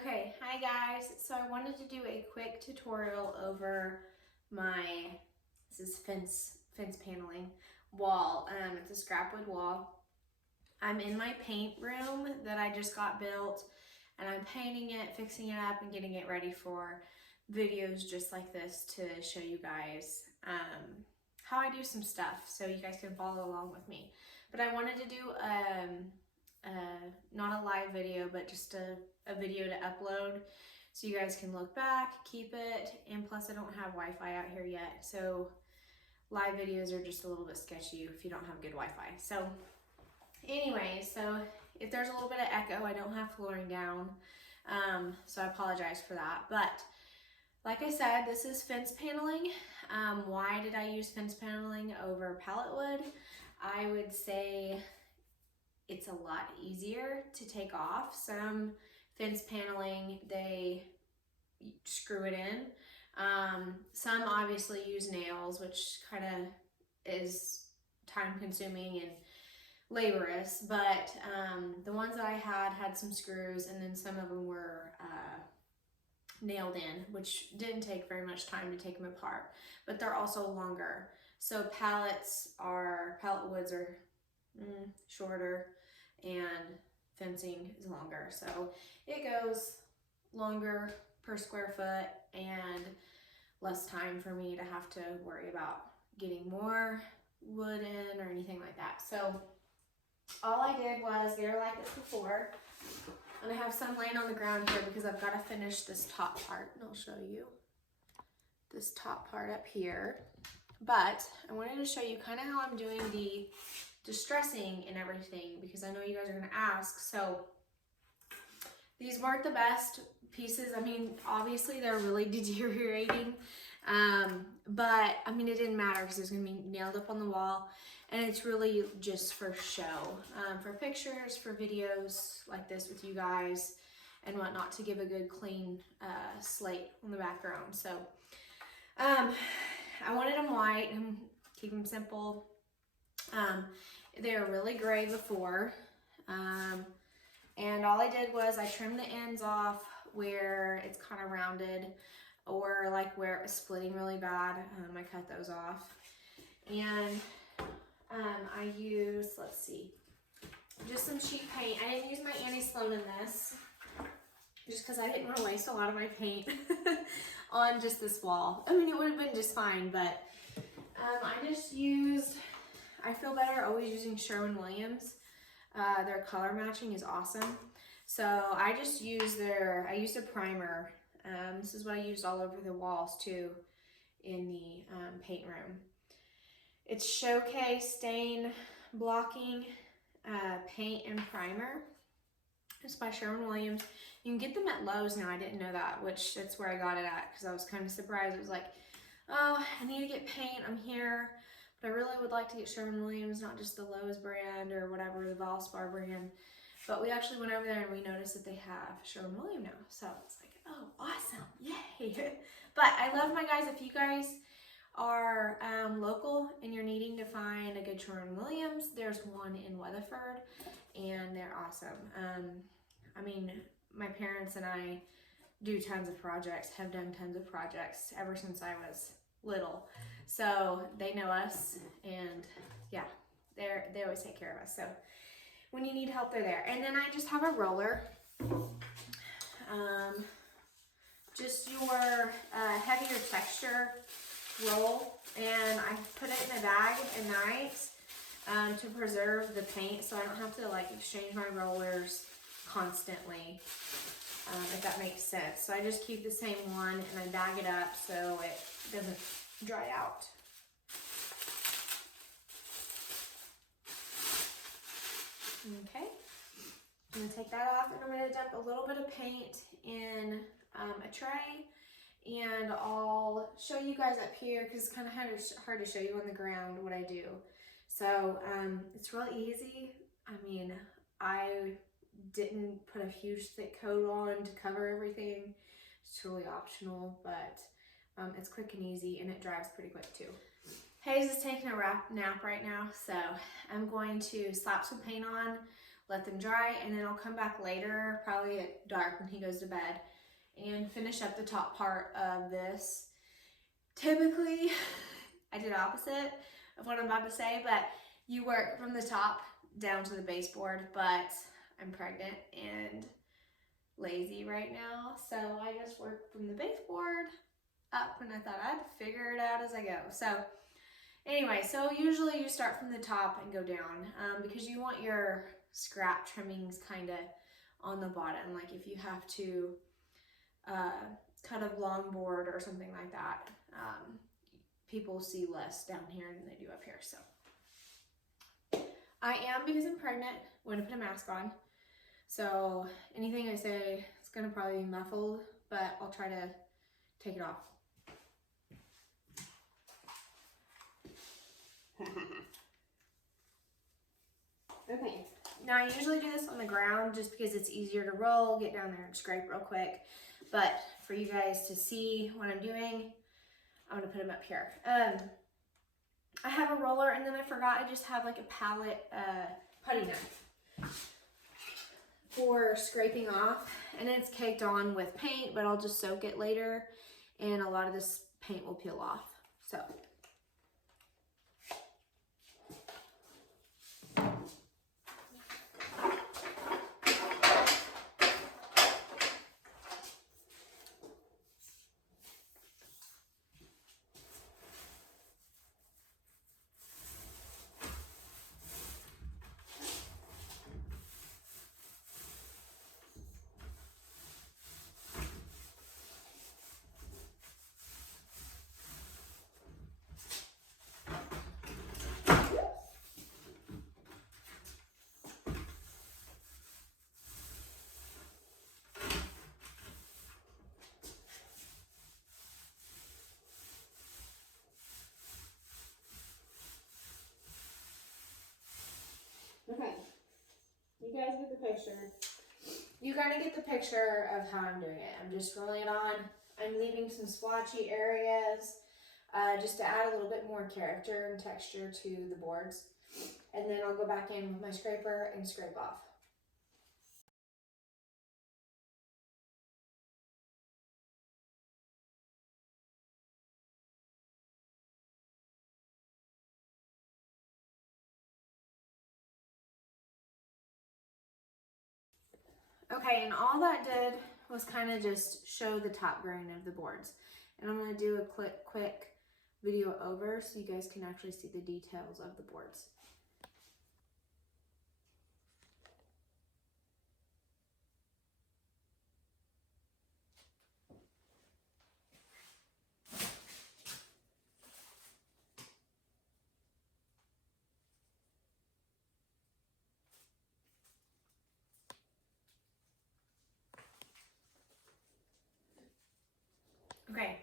Okay, hi guys. So I wanted to do a quick tutorial over this is fence paneling wall. It's a scrap wood wall. I'm in my paint room that I just got built, and I'm painting it, fixing it up, and getting it ready for videos just like this to show you guys how I do some stuff so you guys can follow along with me. But I wanted to do not a live video, but just a video to upload so you guys can look back, keep it, and plus I don't have Wi-Fi out here yet, so live videos are just a little bit sketchy if you don't have good Wi-Fi. So anyway, so if there's a little bit of echo, I don't have flooring down, so I apologize for that. But like I said, this is fence paneling. Why did I use fence paneling over pallet wood? I would say it's a lot easier to take off. Some fence paneling, they screw it in. Some obviously use nails, which kind of is time consuming and laborious, but the ones that I had some screws, and then some of them were nailed in, which didn't take very much time to take them apart, but they're also longer. So pallet woods are shorter, and fencing is longer. So it goes longer per square foot and less time for me to have to worry about getting more wood in or anything like that. So all I did was get her like this before, and I have some laying on the ground here because I've got to finish this top part, and I'll show you this top part up here. But I wanted to show you kind of how I'm doing the distressing and everything, because I know you guys are going to ask. So these weren't the best pieces. I mean, obviously they're really deteriorating, but I mean, it didn't matter because it's going to be nailed up on the wall, and it's really just for show, for pictures, for videos like this with you guys and whatnot, to give a good clean slate on the background. So I wanted them white and keep them simple. They were really gray before, and all I did was I trimmed the ends off where it's kind of rounded, or like where it was splitting really bad. I cut those off, and I used, let's see, just some cheap paint. I didn't use my anti-slone in this, just because I didn't want to waste a lot of my paint on just this wall. I mean, it would have been just fine, but I just used, I feel better always using Sherwin-Williams. Their color matching is awesome. So I just used I used a primer. This is what I used all over the walls too in the paint room. It's Showcase Stain Blocking Paint and Primer. It's by Sherwin-Williams. You can get them at Lowe's now. I didn't know that, which that's where I got it at, because I was kind of surprised. It was like, oh, I need to get paint. I'm here. But I really would like to get Sherwin-Williams, not just the Lowe's brand or whatever, the Valspar brand. But we actually went over there and we noticed that they have Sherwin-Williams now. So it's like, oh, awesome, yay. But I love my guys. If you guys are local and you're needing to find a good Sherwin-Williams, there's one in Weatherford, and they're awesome. I mean, my parents and I do tons of projects, have done tons of projects ever since I was little. So they know us, and yeah, they always take care of us. So when you need help, they're there. And then I just have a roller, just your heavier texture roll, and I put it in a bag at night to preserve the paint, so I don't have to like exchange my rollers constantly, if that makes sense. So I just keep the same one and I bag it up so it doesn't dry out. Okay, I'm gonna take that off, and I'm gonna dump a little bit of paint in a tray, and I'll show you guys up here because it's kind of hard to show you on the ground what I do. So it's real easy. I mean, I didn't put a huge thick coat on to cover everything. It's totally optional, but it's quick and easy, and it dries pretty quick too. Hayes is taking a nap right now, so I'm going to slap some paint on let them dry, and then I'll come back later, probably at dark when he goes to bed, and finish up the top part of this. Typically, I did opposite of what I'm about to say, but you work from the top down to the baseboard, but I'm pregnant and lazy right now, so I just work from the baseboard up, and I thought I'd figure it out as I go. So anyway, so usually you start from the top and go down because you want your scrap trimmings kind of on the bottom. Like if you have to cut a long board or something like that, people see less down here than they do up here. So I am, because I'm pregnant, going to put a mask on. So anything I say is going to probably be muffled, but I'll try to take it off. Okay, now I usually do this on the ground just because it's easier to roll, get down there and scrape real quick. But for you guys to see what I'm doing, I'm gonna put them up here. I have a roller, and then I forgot I just have like a Pallet putty knife for scraping off, and it's caked on with paint, but I'll just soak it later, and a lot of this paint will peel off. So okay, you guys get the picture. You kind of get the picture of how I'm doing it. I'm just rolling it on. I'm leaving some splotchy areas just to add a little bit more character and texture to the boards. And then I'll go back in with my scraper and scrape off. Okay, and all that did was kind of just show the top grain of the boards. And I'm going to do a quick video over so you guys can actually see the details of the boards. Okay,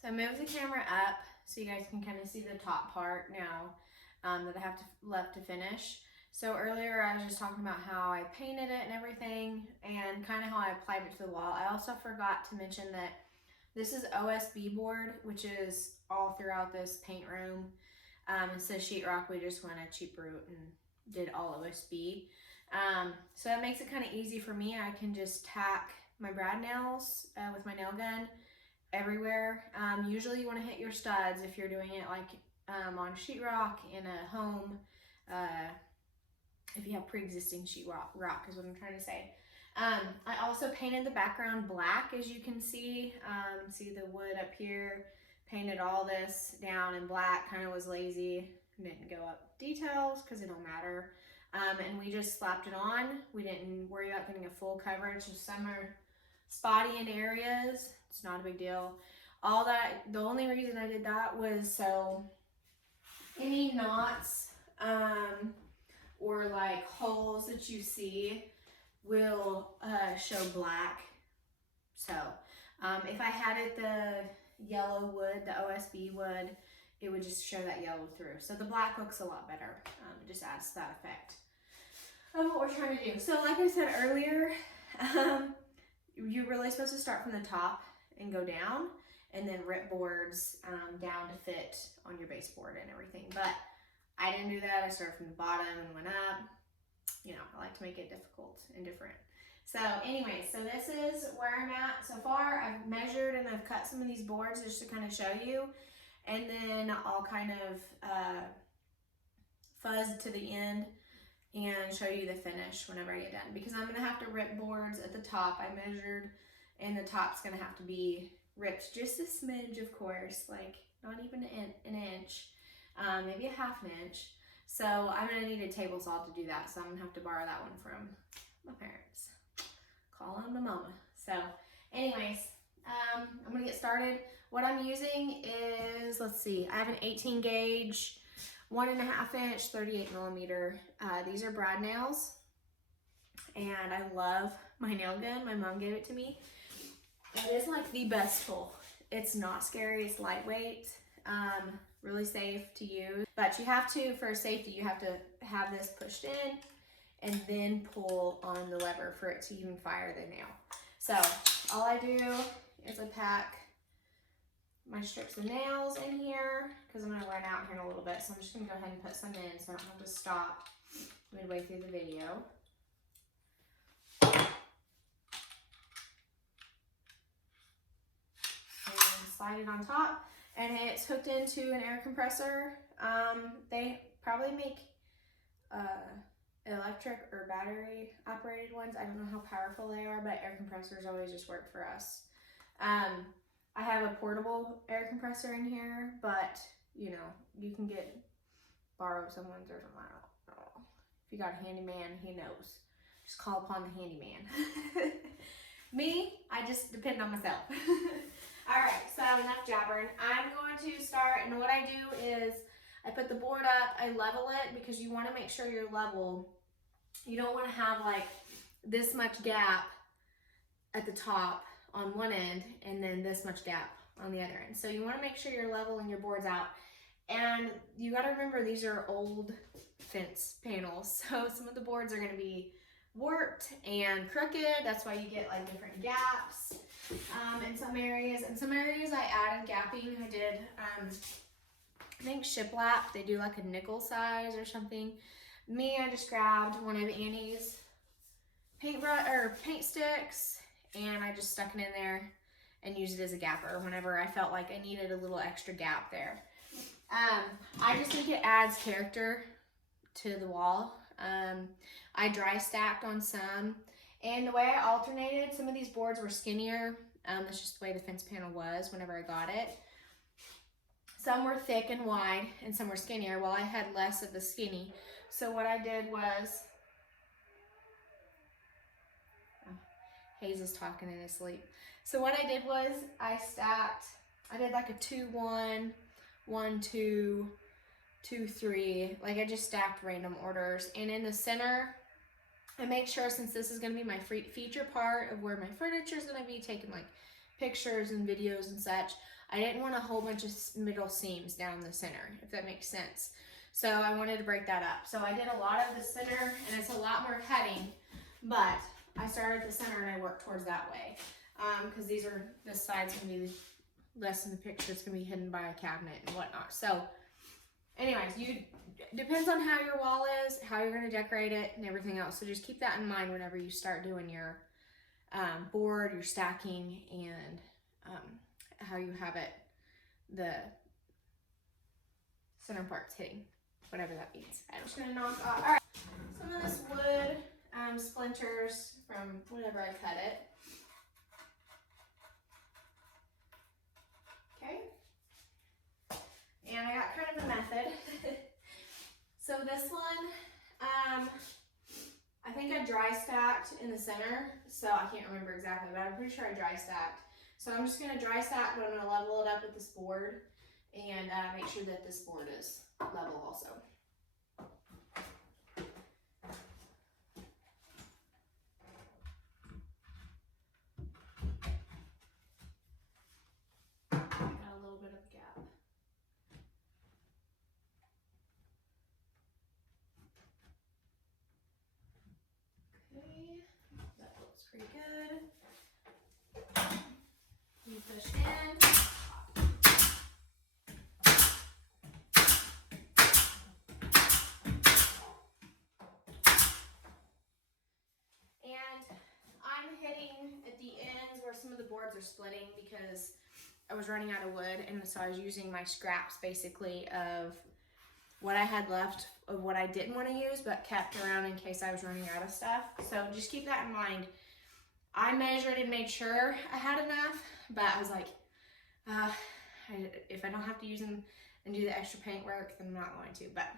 so I moved the camera up so you guys can kind of see the top part now that I have left to finish. So earlier I was just talking about how I painted it and everything, and kind of how I applied it to the wall. I also forgot to mention that this is OSB board, which is all throughout this paint room. It says sheetrock. We just went a cheap route and did all OSB. So that makes it kind of easy for me. I can just tack my brad nails with my nail gun everywhere. Usually you want to hit your studs if you're doing it like on sheetrock in a home. If you have pre-existing sheetrock is what I'm trying to say. I also painted the background black, as you can see. See the wood up here. Painted all this down in black. Kind of was lazy. Didn't go up details because it don't matter. And we just slapped it on. We didn't worry about getting a full coverage. So some are spotty in areas. It's not a big deal. All that, the only reason I did that was so any knots or like holes that you see will show black. So if I had it the yellow wood, the OSB wood, it would just show that yellow through. So the black looks a lot better. It just adds to that effect of what we're trying to do. So like I said earlier, you're really supposed to start from the top and go down, and then rip boards down to fit on your baseboard and everything. But I didn't do that. I started from the bottom and went up. you know, I like to make it difficult and different. So anyway, so this is where I'm at so far. I've measured and I've cut some of these boards just to kind of show you. And then I'll kind of fuzz to the end and show you the finish whenever I get done. Because I'm gonna have to rip boards at the top. I measured, and the top's gonna have to be ripped just a smidge, of course, like not even an inch, maybe a half an inch. So I'm gonna need a table saw to do that. So I'm gonna have to borrow that one from my parents. Call on my mama. So anyways, I'm gonna get started. What I'm using is, let's see, I have an 18 gauge, 1.5 inch, 38 millimeter. These are brad nails, and I love my nail gun. My mom gave it to me. It is like the best tool. It's not scary, it's lightweight, really safe to use. But you have to, for safety, you have to have this pushed in and then pull on the lever for it to even fire the nail. So all I do is I pack my strips of nails in here because I'm gonna run out here in a little bit. So I'm just gonna go ahead and put some in so I don't have to stop midway through the video. And slide it on top, and it's hooked into an air compressor. They probably make electric or battery operated ones. I don't know how powerful they are, but air compressors always just work for us. I have a portable air compressor in here, but you know, you can borrow someone's or something. I don't know. If you got a handyman, he knows. Just call upon the handyman. Me, I just depend on myself. All right, so enough jabbering. I'm going to start, and what I do is I put the board up, I level it because you want to make sure you're level. You don't want to have like this much gap at the top on one end and then this much gap on the other end. So you want to make sure you're leveling your boards out. And you got to remember these are old fence panels. So some of the boards are going to be warped and crooked. That's why you get like different gaps in some areas. In some areas I added gapping. I did, I think shiplap, they do like a nickel size or something. Me, I just grabbed one of Annie's paint sticks and I just stuck it in there and used it as a gapper whenever I felt like I needed a little extra gap there. I just think it adds character to the wall. I dry stacked on some, and the way I alternated, some of these boards were skinnier. That's just the way the fence panel was whenever I got it. Some were thick and wide, and some were skinnier. Well, I had less of the skinny. So what I did was, Hayes is talking in his sleep. So what I did was I did like a 2-1, 1-2, 2-3. Like I just stacked random orders. And in the center, I made sure, since this is going to be my feature part of where my furniture is going to be, taking like pictures and videos and such, I didn't want a whole bunch of middle seams down the center, if that makes sense. So I wanted to break that up. So I did a lot of the center, and it's a lot more cutting, but I started at the center and I worked towards that way. Because this side's gonna be less in the picture. It's gonna be hidden by a cabinet and whatnot. So anyways, depends on how your wall is, how you're gonna decorate it and everything else. So just keep that in mind whenever you start doing your board, your stacking, and how you have it, the center part's hitting, whatever that means. I'm just gonna knock off, all right, some of this wood splinters from whenever I cut it. Okay, and I got kind of a method. So this one, I think I dry stacked in the center, so I can't remember exactly, but I'm pretty sure I dry stacked. So I'm just gonna dry stack, but I'm gonna level it up with this board and make sure that this board is level also. Got a little bit of gap. Okay, that looks pretty good. You push in. boards are splitting because I was running out of wood, and so I was using my scraps basically of what I had left of what I didn't want to use but kept around in case I was running out of stuff. So just keep that in mind. I measured and made sure I had enough, but I was like, if I don't have to use them and do the extra paint work, then I'm not going to. But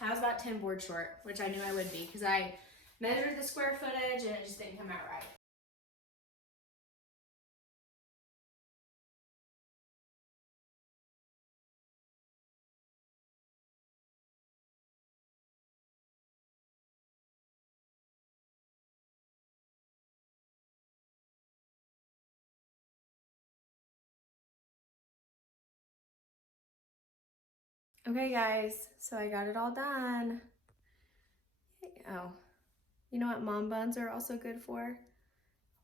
I was about 10 boards short, which I knew I would be because I measured the square footage and it just didn't come out right. Okay guys, so I got it all done. Oh, you know what mom buns are also good for?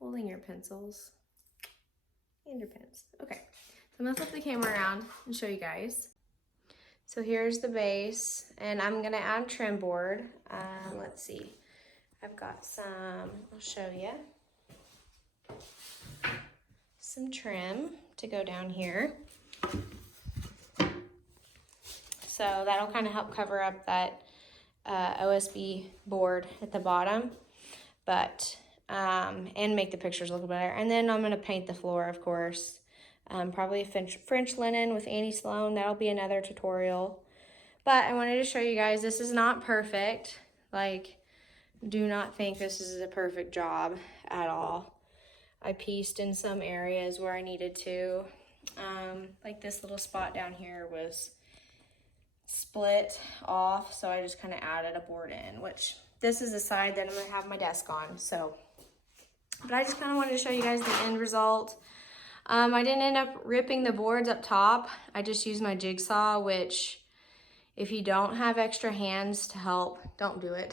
Holding your pencils and your pens. Okay, so I'm gonna flip the camera around and show you guys. So here's the base, and I'm gonna add trim board. Let's see, I've got some, I'll show you. Some trim to go down here. So that'll kind of help cover up that OSB board at the bottom, but and make the pictures look better. And then I'm gonna paint the floor, of course. Probably a French linen with Annie Sloan. That'll be another tutorial. But I wanted to show you guys, this is not perfect. Like, do not think this is a perfect job at all. I pieced in some areas where I needed to. Like this little spot down here was split off, so I just kind of added a board in, which this is the side that I'm gonna have my desk on. So, but I just kind of wanted to show you guys the end result. I didn't end up ripping the boards up top. I just used my jigsaw, which if you don't have extra hands to help, don't do it.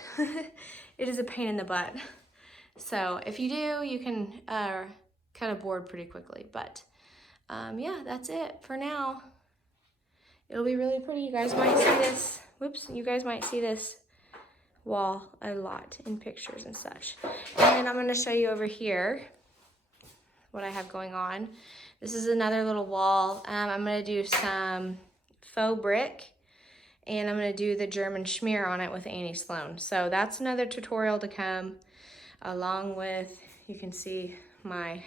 It is a pain in the butt. So if you do, you can cut a board pretty quickly. But yeah, that's it for now. It'll be really pretty. You guys might see this. Whoops, you guys might see this wall a lot in pictures and such. And then I'm gonna show you over here what I have going on. This is another little wall. I'm gonna do some faux brick, and I'm gonna do the German schmear on it with Annie Sloan. So that's another tutorial to come, along with, you can see my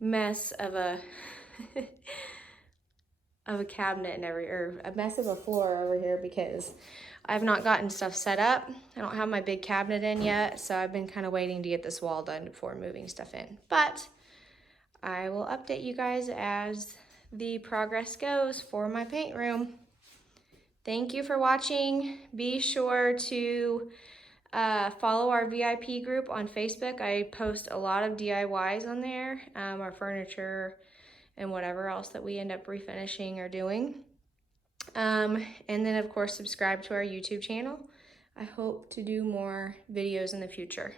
mess of a of a cabinet and or a mess of a floor over here because I've not gotten stuff set up. I don't have my big cabinet in yet, so I've been kind of waiting to get this wall done before moving stuff in. But I will update you guys as the progress goes for my paint room. Thank you for watching. Be sure to follow our VIP group on Facebook. I post a lot of DIYs on there, our furniture and whatever else that we end up refinishing or doing. And then of course, subscribe to our YouTube channel. I hope to do more videos in the future.